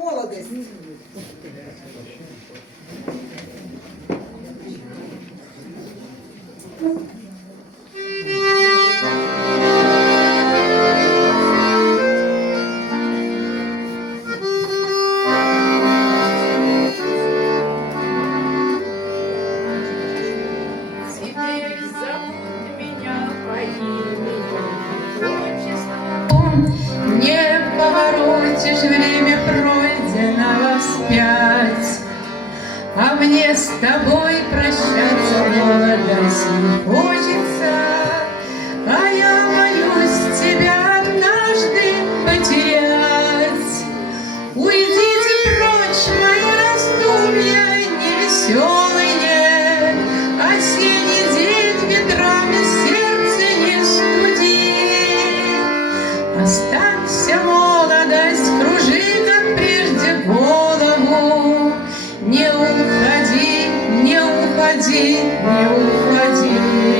Молодость. Теперь зовут меня по имени и отчеству. Не поворотишь время пройденного вспять, а мне с тобой прощаться молодость не хочется, а я боюсь тебя однажды потерять. Уйдите прочь, мои раздумья невеселые, осенний день ветрами сердце не студи. Останься, молодость, кружи, как прежде, голову. Не уходи, не уходи, не уходи.